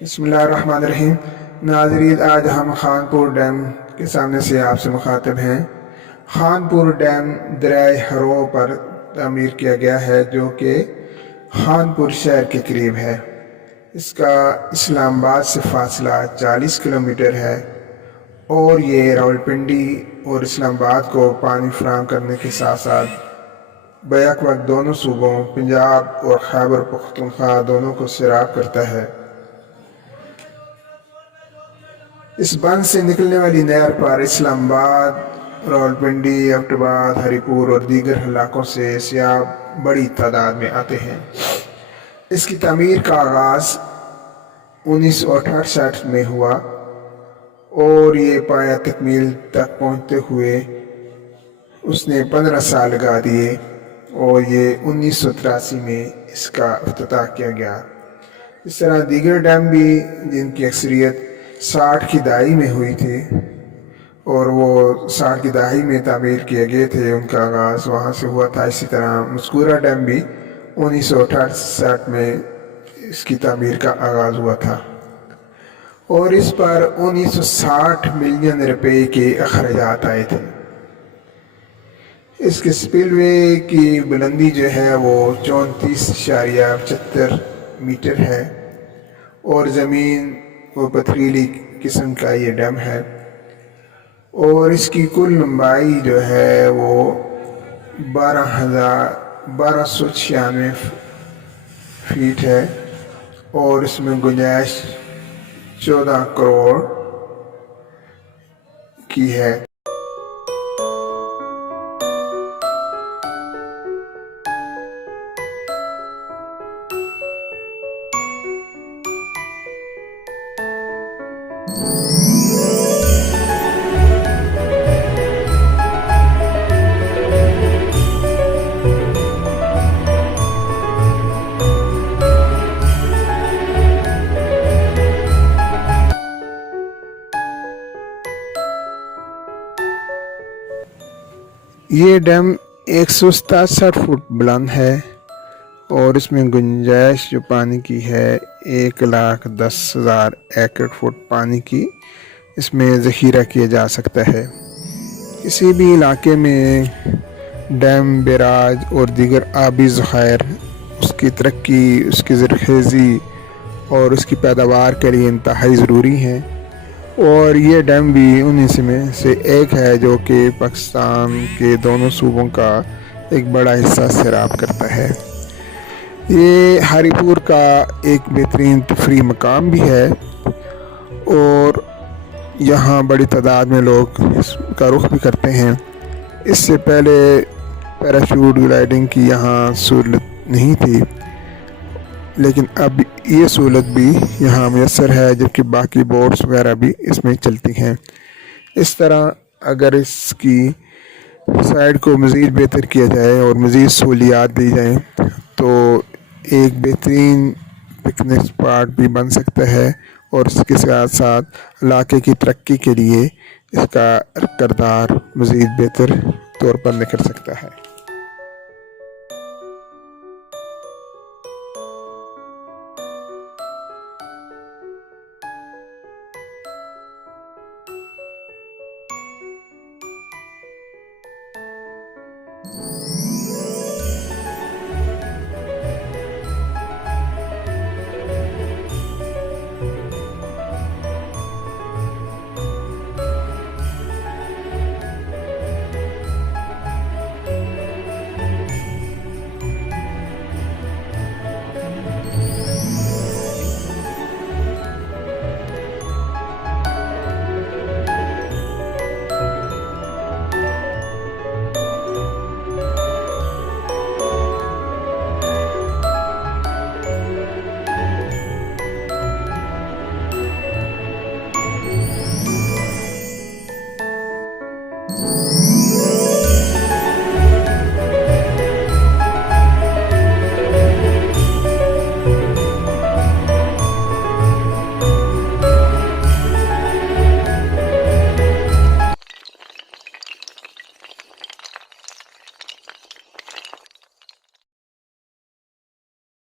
बिस्मिल्लाहिर्रहमानिर्रहीम। नाज़रीन, आज हम खानपुर डैम के सामने से आपसे मुखातिब हैं। खानपुर डैम दरियाए हरो पर तामीर किया गया है, जो कि खानपुर शहर के करीब है। इसका इस्लामाबाद से फासला 40 किलोमीटर है और ये रावलपिंडी और इस्लामाबाद को पानी फराहम करने के साथ साथ बैक वक्त दोनों सूबों पंजाब और खैबर पख्तूनख्वा दोनों को सैराब करता है। इस बंद से निकलने वाली नहर पर इस्लामाबाद, रावलपिंडी, एबटाबाद, हरिपुर और दीगर इलाकों से सियाह बड़ी तादाद में आते हैं। इसकी तामीर का आगाज़ 1968 में हुआ और ये पाया तकमील तक पहुँचते हुए उसने 15 साल लगा दिए और ये 1983 में इसका इफ्तिताह किया गया। इस तरह दीगर डैम भी जिनकी अक्सरियत 60 की दहाई में हुई थी और वो 60 की दहाई में तामीर किए गए थे, उनका आगाज़ वहाँ से हुआ था। इसी तरह मस्कूरा डैम भी 1968 में इसकी तामीर का आगाज़ हुआ था और इस पर 1960 मिलियन रुपए के अखराजात आए थे। इसके स्पिलवे की बुलंदी जो है वो 34.75 मीटर है और ज़मीन वो पथरीली किस्म का ये डैम है और इसकी कुल लंबाई जो है वो 1296 फीट है और इसमें गुंजाइश 14 करोड़ की है। ये डैम 167 फुट बुलंद है और इसमें गुंजाइश जो पानी की है 1,10,000 एकड़ फुट पानी की इसमें ज़ख़ीरा किया जा सकता है। किसी भी इलाके में डैम, बैराज और दीगर आबी ज़ख़ायर उसकी तरक्की, उसकी ज़रख़ेज़ी और उसकी पैदावार के लिए इंतहाई ज़रूरी हैं और ये डैम भी उन्हीं में से एक है जो कि पाकिस्तान के दोनों सूबों का एक बड़ा हिस्सा सैराब करता है। ये हरिपुर का एक बेहतरीन तफरी मकाम भी है और यहाँ बड़ी तादाद में लोग इसका रुख भी करते हैं। इससे पहले पैराशूट ग्लाइडिंग की यहाँ सहूलत नहीं थी, लेकिन अब ये सहूलत भी यहाँ मैसर है, जबकि बाकी बोट्स वगैरह भी इसमें चलती हैं। इस तरह अगर इसकी साइड को मज़ीद बेहतर किया जाए और मज़ीद सहूलियात दी जाएँ तो एक बेहतरीन पिकनिक स्पॉट भी बन सकता है और इसके साथ साथ इलाके की तरक्की के लिए इसका किरदार मज़ीद बेहतर तौर पर निखर सकता है।